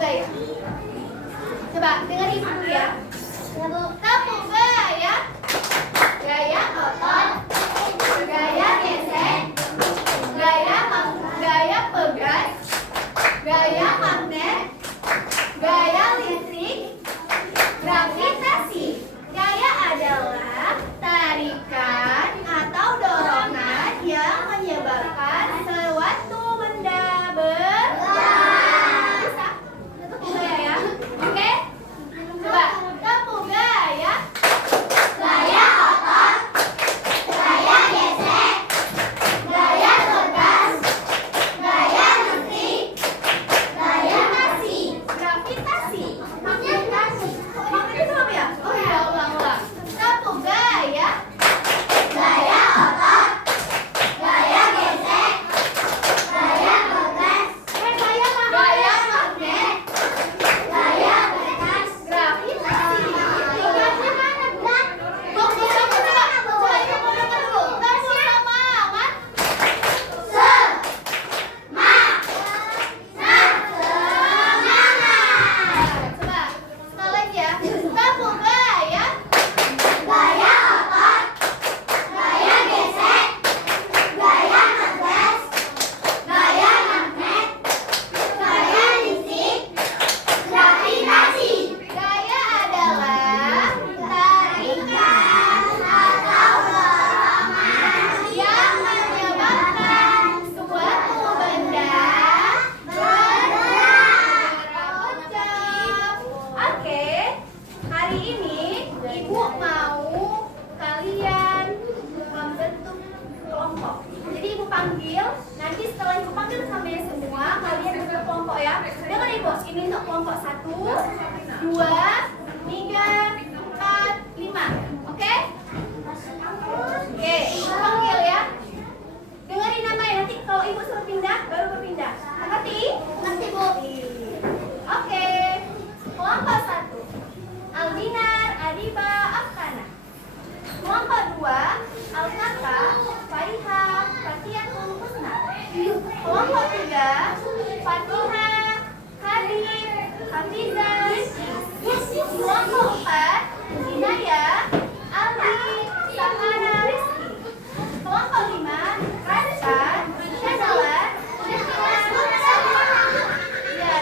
gaya. Coba dengerin dulu ya. Kamu gaya. Gaya otot. Gaya gesek. Gaya pegas. Gaya magnet. Gaya listrik. Gravitasi. Gaya adalah tarikan atau dorongan yang menyebabkan suatu benda bergerak. Bisa? Itu gaya ya. Oke? Coba kamu gaya. Gaya otot. Gaya gesek. Gaya tegas. Gaya listrik. Gaya nasi. Gravitasi. Magnetisasi. Magnetisasi itu apa ya? Oh ya, ulang-ulang. Kamu gaya. Gaya otot. Gaya gesek. Gaya tegas. Gaya magnet. Gaya tegas. Gravitasi. Tugasnya mana, Bang? Tunggu sama coba. Coba itu ngomongkan dulu. Kamu semangat. Coba sekali lagi ya. Kamu gaya. Gaya otot. Gaya gesek. Gaya tegas. Gaya magnet. Gaya listrik. Gravitasi. Gaya adalah tarikan atau dorongan yang menyebabkan suatu benda bergerak. Oke, hari ini Ibu mau kalian membentuk kelompok. Jadi Ibu panggil, nanti setelah Ibu panggil sampai semua, kalian bentuk kelompok ya. Dengar Ibu, ini untuk kelompok 1, 2, 3, 4, 5. Oke? Oke, Ibu panggil ya. Dengerin namanya, nanti kalau Ibu suruh pindah, baru berpindah. Ngerti? Ngerti, Bu. Oke. Kelompok 1, Aldinar, Adiba, Afkana. Kelompok 2, Alkaka, Faiha, Fatiatul Husna. Kelompok 3, Fatiha, Habib, Hafizah, Rizki. Kelompok 4, Hinaya, Ali, Samara, Rizki. Kelompok 5, Rasa, Syadalan, Syahina, Samara. Ya,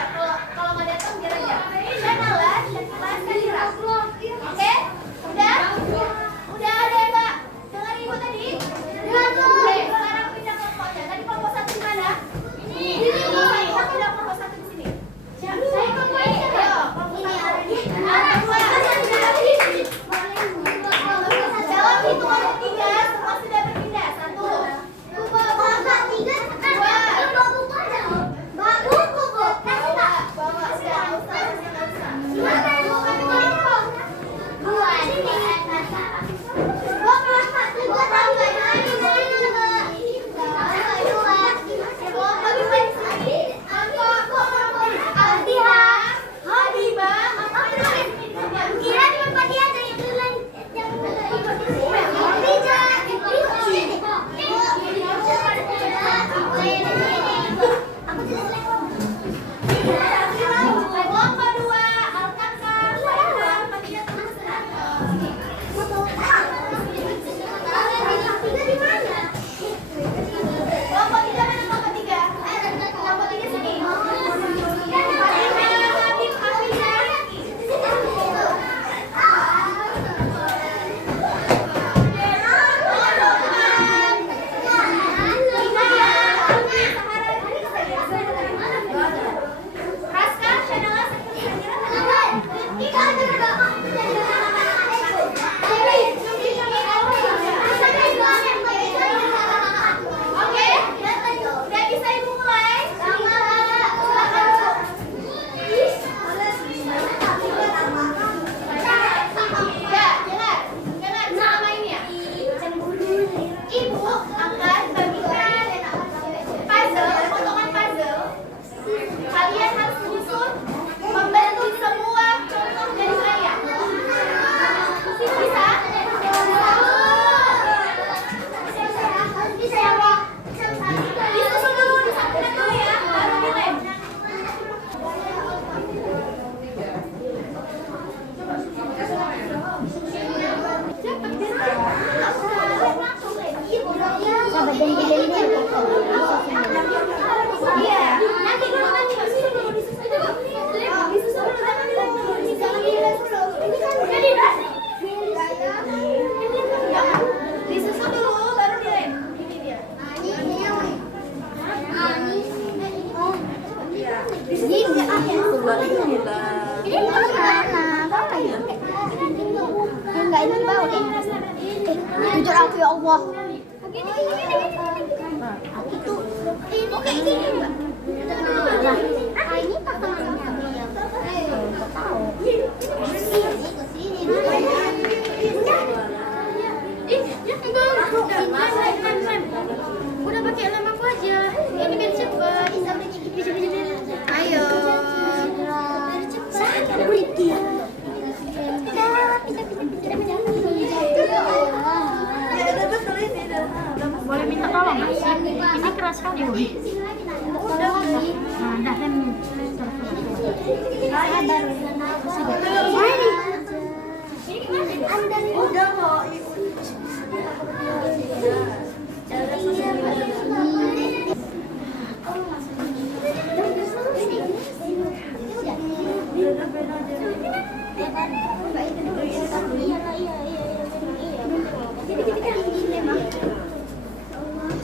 Apa ya? Enggak ini bau deh. Jujur aku ya Allah. Gini. Itu ini Mbak. Ini pasangannya dia. Tahu. Kesini. Udah pakai lem aku aja. Ini biar cepet. Ayo. Sana Ricky. Boleh minta tolong nggak sih? Ini keras sekali, Bu. Nah, dah lem. Udah kok.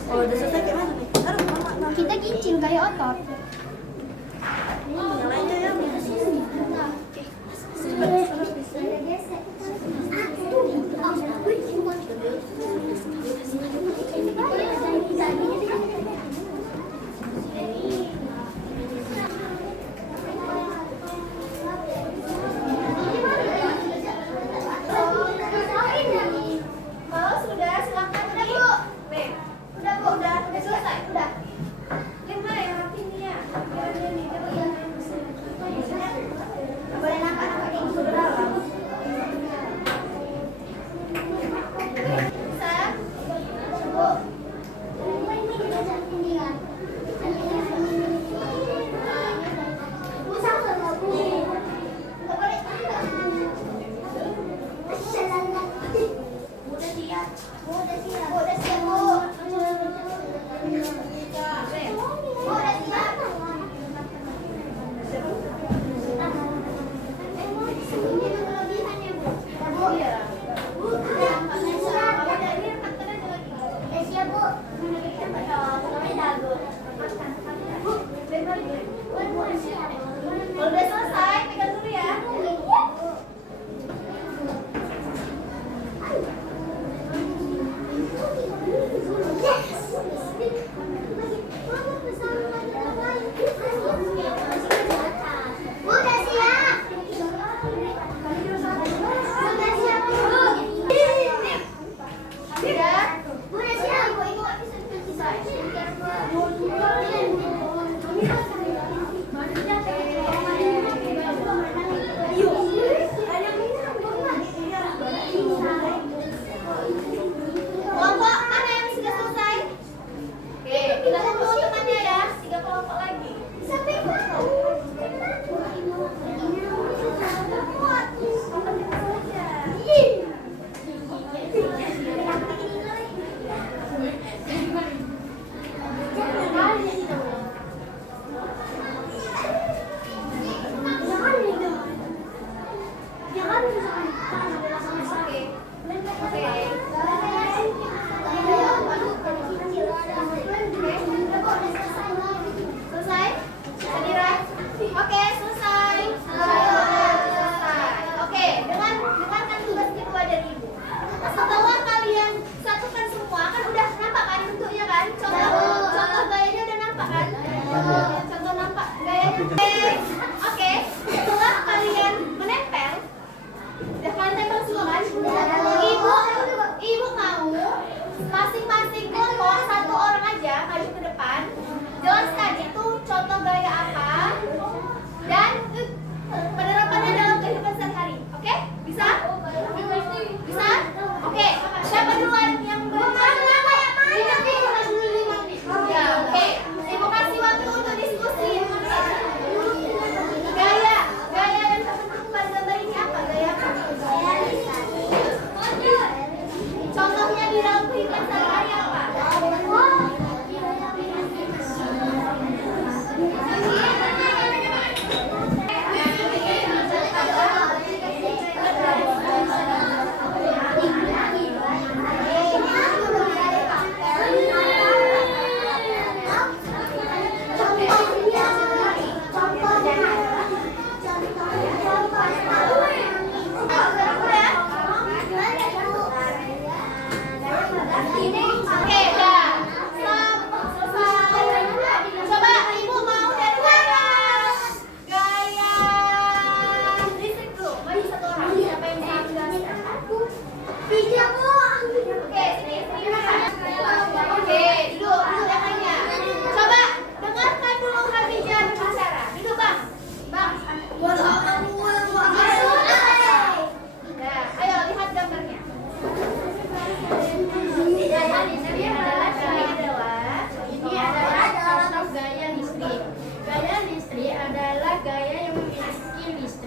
Oh, udah selesai kayak mana nih? Aduh, mama. Kita kincin kayak otot. Yang lainnya ya. Kalau sudah silakan. Udah Bu. Udah selesai. Udah. Lima ya rapinya.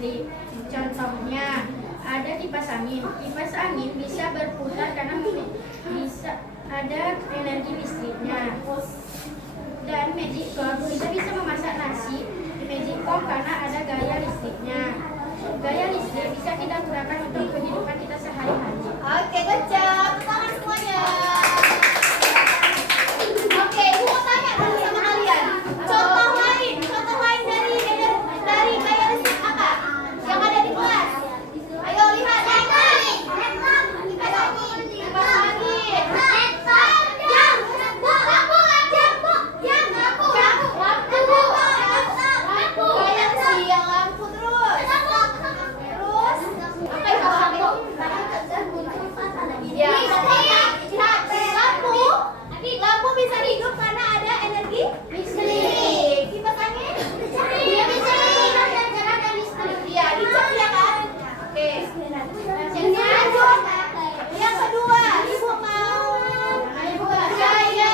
listrik. Contohnya, ada kipas angin. Kipas angin bisa berputar karena bisa ada energi listriknya. Dan magic comb, kita bisa memasak nasi di magic comb karena ada gaya listriknya. Gaya listrik bisa kita gunakan untuk kehidupan kita sehari-hari. Oke, good job. Tangan semuanya. Oke, aku mau tanya dulu sama kalian. Contoh lain dari gaya listrik apa? Yang ada di kelas. Ayo lihat. Kipas angin. Gaya listrik yang lampu terus. Apa itu lampu? Ya. Lampu bisa hidup karena ada energi listrik. Kipas angin? Dia bisa hidup karena ada listrik. Iya, dicek ya kan? Oke. Lanjut. Yang kedua, Ibu mau gaya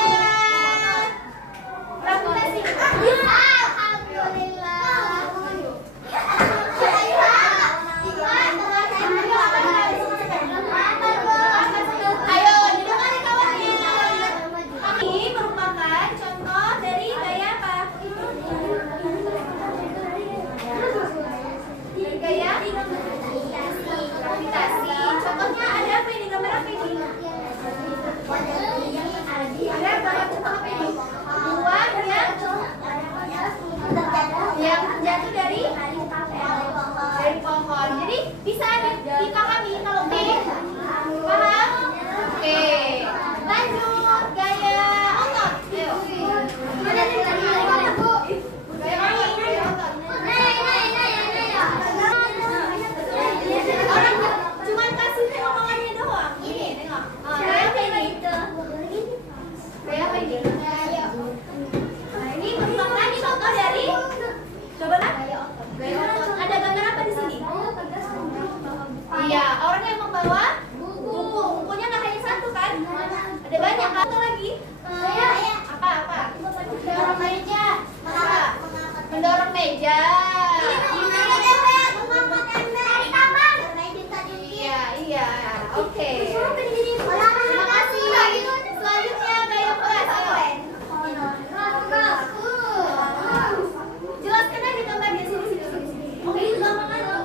reputasi. Ayo, didengarin kawannya. Ini merupakan contoh dari gaya apa? Dari gaya gravitasi. Contohnya ada apa ini? Gambar apa ini? Ada gambar contoh apa ini? Uang yang jatuh dari pohon. Jadi bisa dipahami kalau B. Paham? Oke. Lanjut gaya otot. Ayo. Gaya otot. Orang cuman kasih omongannya doang. Ini tengok. Gaya apa ini? Gaya apa ini? Nah, ini merupakan contoh dari coba lah. Gaya otot. Ada gambar apa di sini? Iya, orang yang membawa buku. Bukunya nggak hanya satu kan? Ada banyak kan? Satu lagi. Apa? Mendorong meja. Apa? Mendorong meja. Iya. Oke. Terima kasih. Selanjutnya gaya kelas. Jelaskan aja gambarnya sini. Oke, itu gampang kan?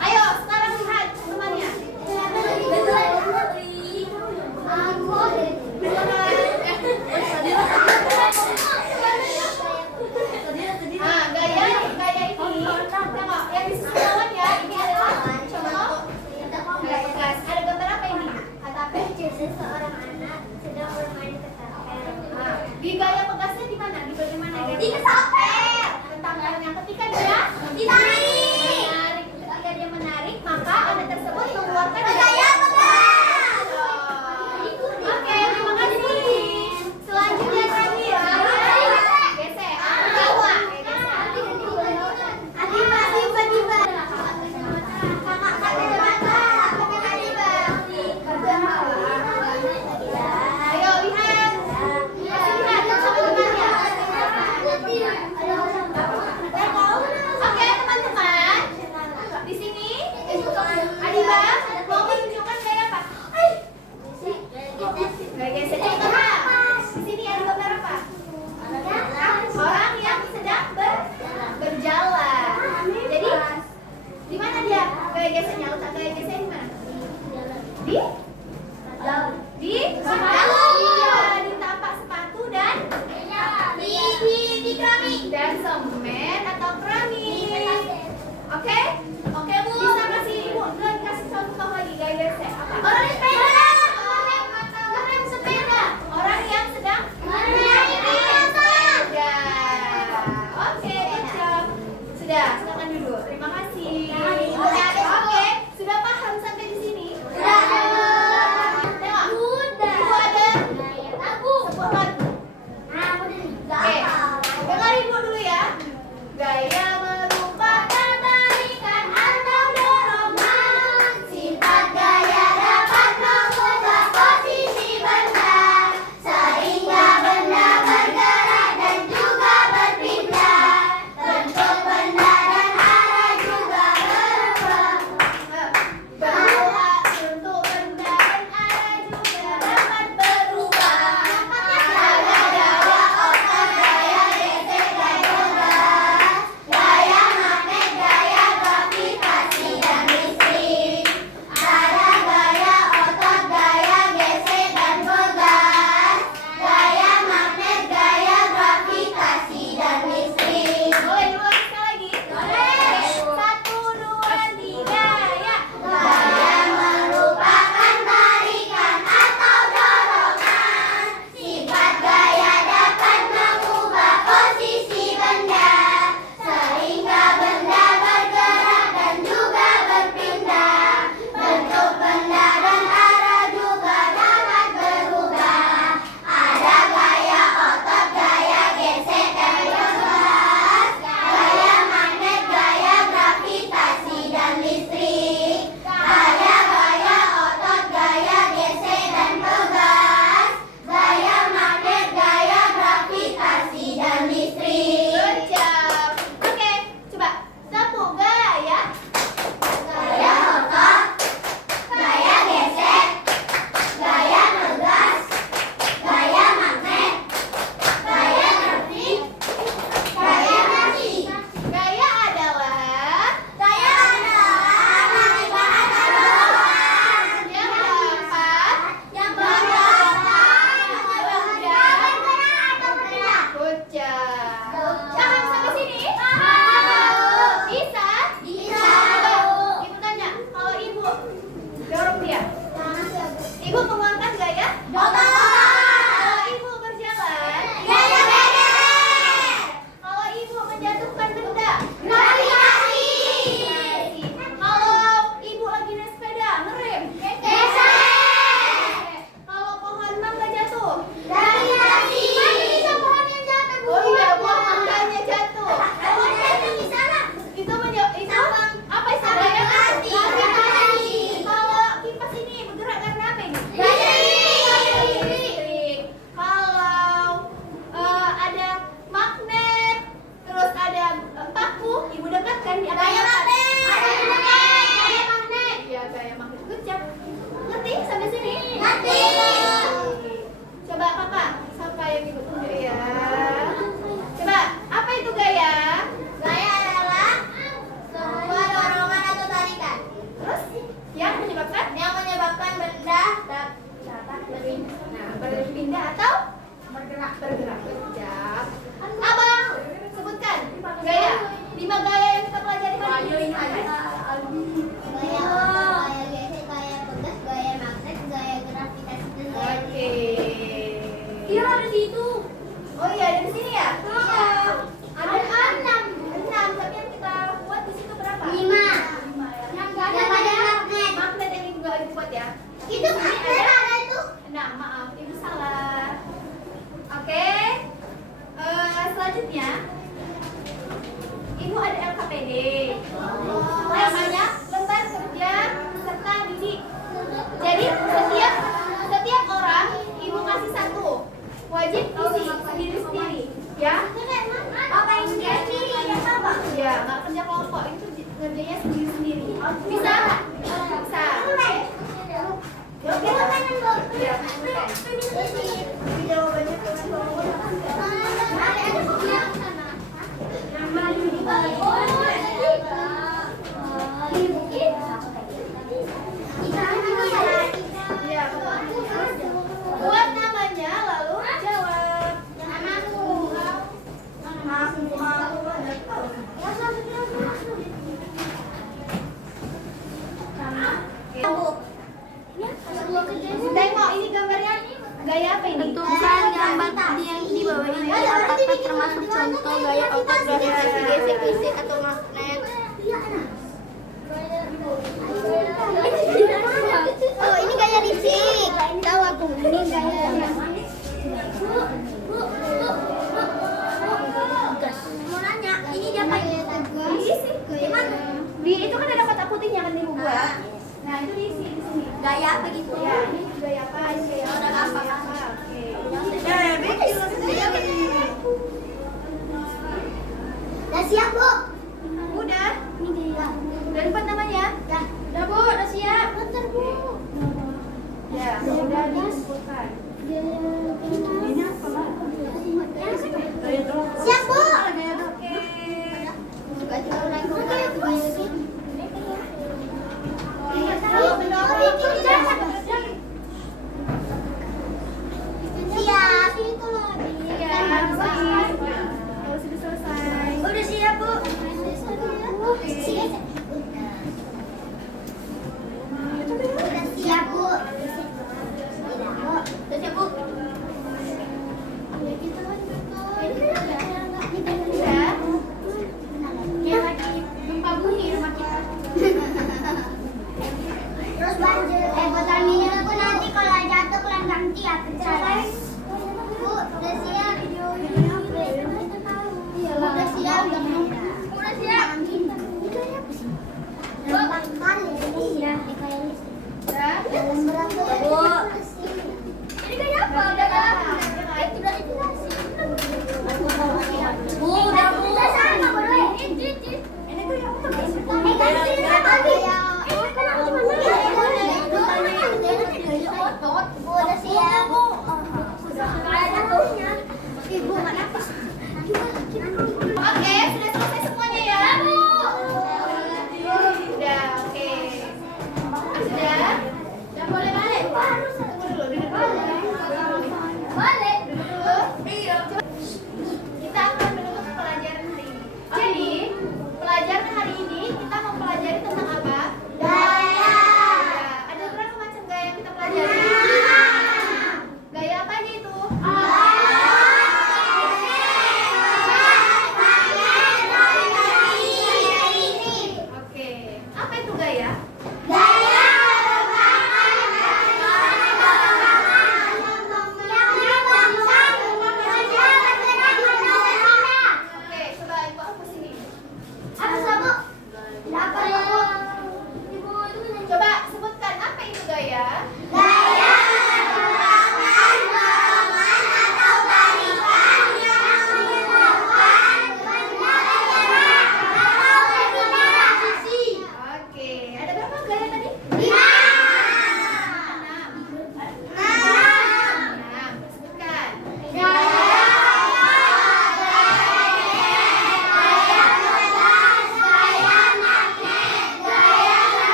Ayo, sekarang lihat temannya. Nah, gaya ini. Tengok, yang di sisi bawah ya. Ini adalah contoh gaya kelas. Ada gambar apa ini? Seorang anak sedang bermain ketapel. Di gaya pegasnya di mana? Di bagian mana? Di kesapel. Tentang yang ketika dia menarik. Ketika dia menarik, maka anak tersebut mengeluarkan gaya pegas. Oke, terima kasih. Selanjutnya lagi ya. Gesek. Bawah. Ayo lihat. Lihat teman-temannya. Oke teman-teman, di sini Adiba mau menunjukkan gaya apa? Gaya gesek. Di sini ada gambar apa? Orang yang sedang berjalan. Jadi di mana dia gaya geseknya? Letak gaya gesek di mana? Di dalam. Iya, di tapak sepatu dan di keramik dan semen atau keramik. Oke, Bu. Bisa kasih Ibu kasih contoh lagi gaya gesek apa? Orang sepeda. Orang sepeda. Orang yang sedang menaiki sepeda. Oke, good job. Sudah, silakan duduk. Terima kasih. Oke, sudah paham sampai di sini? Tengok. Ibu ada sebuah lagu. Oke, dengar Ibu dulu ya. Gaya merupakan tarikan atau dorongan. Sifat gaya dapat mengubah posisi benda, sehingga benda bergerak dan juga berpindah. Bentuk APD. Namanya lembar kerja serta didik. Jadi setiap orang ibu kasih satu, wajib isi sendiri-sendiri, ya. Apa yang sendiri ya apa? Ya, nggak kerja kelompok itu kerjanya sendiri-sendiri. Bisa? Bisa. Oke. Ya. Jawabannya buat namanya lalu jawab. Namaku. Tengok ini gambarnya gaya apa ini? Tentukan gambar yang di bawah ini apakah termasuk contoh gaya ortografi gesek-gesek atau magnet. Oh, ini gaya risik. Tahu aku. Ini gaya mau nanya, ini dia apa? Diisi. Gimana? Di itu kan ada kotak putihnya kan ibu buat. Nah, itu diisi di sini. Gaya apa gitu? Ya, ini gaya apa? Ini gaya apa? Oke. Becky lo sendiri. Udah siap, Bu? Udah. Ini gaya. Udah dapat namanya? Dah. Udah Bu, udah siap. Bentar, Bu. Ya, sudah disebutkan. Ini apa lah? Siap, Bu? Gaya